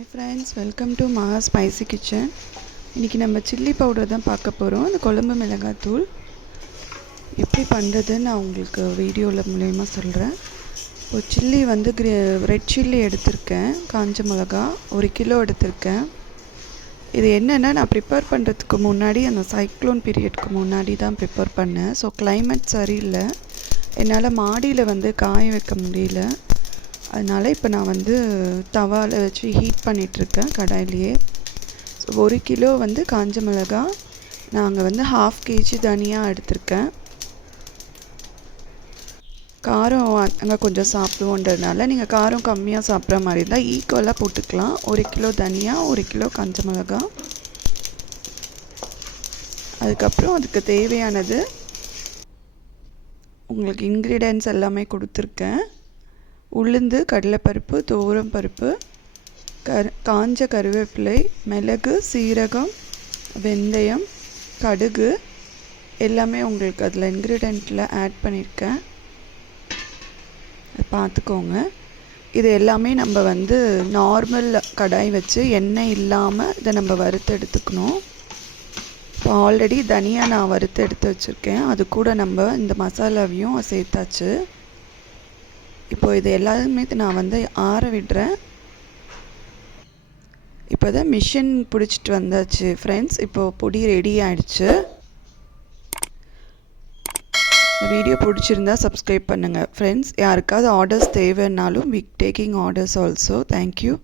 Hi friends, welcome to மகா spicy kitchen. இன்றைக்கி நம்ம சில்லி பவுடர் தான் பார்க்க போகிறோம். அந்த குழம்பு மிளகாத்தூள் எப்படி பண்ணுறதுன்னு நான் உங்களுக்கு வீடியோவில் மூலயமா சொல்கிறேன். இப்போ சில்லி வந்து ரெட் சில்லி எடுத்திருக்கேன், காஞ்ச மிளகா 1 கிலோ எடுத்திருக்கேன். இது என்னென்னா, நான் ப்ரிப்பேர் பண்ணுறதுக்கு முன்னாடி அந்த சைக்ளோன் பீரியட்க்கு முன்னாடி தான் ப்ரிப்பேர் பண்ணேன். ஸோ கிளைமேட் சரியில்லை, என்னால் மாடியில் வந்து காய வைக்க முடியல. அதனால் இப்போ நான் வந்து தவாவில் வச்சு ஹீட் பண்ணிகிட்ருக்கேன் கடாயிலேயே. ஸோ 1 கிலோ வந்து காஞ்ச மிளகா, நாங்கள் வந்து 1/2 kg தனியாக எடுத்திருக்கேன். காரம் அங்கே கொஞ்சம் சாப்பிடுவோன்றதுனால நீங்கள் காரம் கம்மியாக சாப்பிட்ற மாதிரி இருந்தால் ஈக்குவலாக போட்டுக்கலாம். 1 கிலோ தனியாக, 1 கிலோ காஞ்ச மிளகா. அதுக்கப்புறம் அதுக்கு தேவையானது உங்களுக்கு இன்க்ரீடியன்ட்ஸ் எல்லாமே கொடுத்துருக்கேன். உளுந்து, கடலைப்பருப்பு, துவரம் பருப்பு, காஞ்ச கருவேப்பிலை, மிளகு, சீரகம், வெந்தயம், கடுகு எல்லாமே உங்களுக்கு அதில் இன்க்ரீடியண்ட்டில் ஆட் பண்ணியிருக்கேன், பார்த்துக்கோங்க. இது எல்லாமே நம்ம வந்து நார்மல் கடாய் வச்சு எண்ணெய் இல்லாமல் இதை நம்ம வறுத்து எடுத்துக்கணும். இப்போ ஆல்ரெடி தனியாக நான் வறுத்து எடுத்து வச்சுருக்கேன், அது கூட நம்ம இந்த மசாலாவையும் சேர்த்தாச்சு. இப்போ இது எல்லாமே நான் வந்து ஆற விடுறேன். இப்போ தான் மிஷின் பிடிச்சிட்டு வந்தாச்சு ஃப்ரெண்ட்ஸ். இப்போது பொடி ரெடி ஆகிடுச்சு. வீடியோ பிடிச்சிருந்தா சப்ஸ்கிரைப் பண்ணுங்கள் ஃப்ரெண்ட்ஸ். யாருக்காவது ஆர்டர்ஸ் தேவைன்னாலும் we taking orders also. Thank you.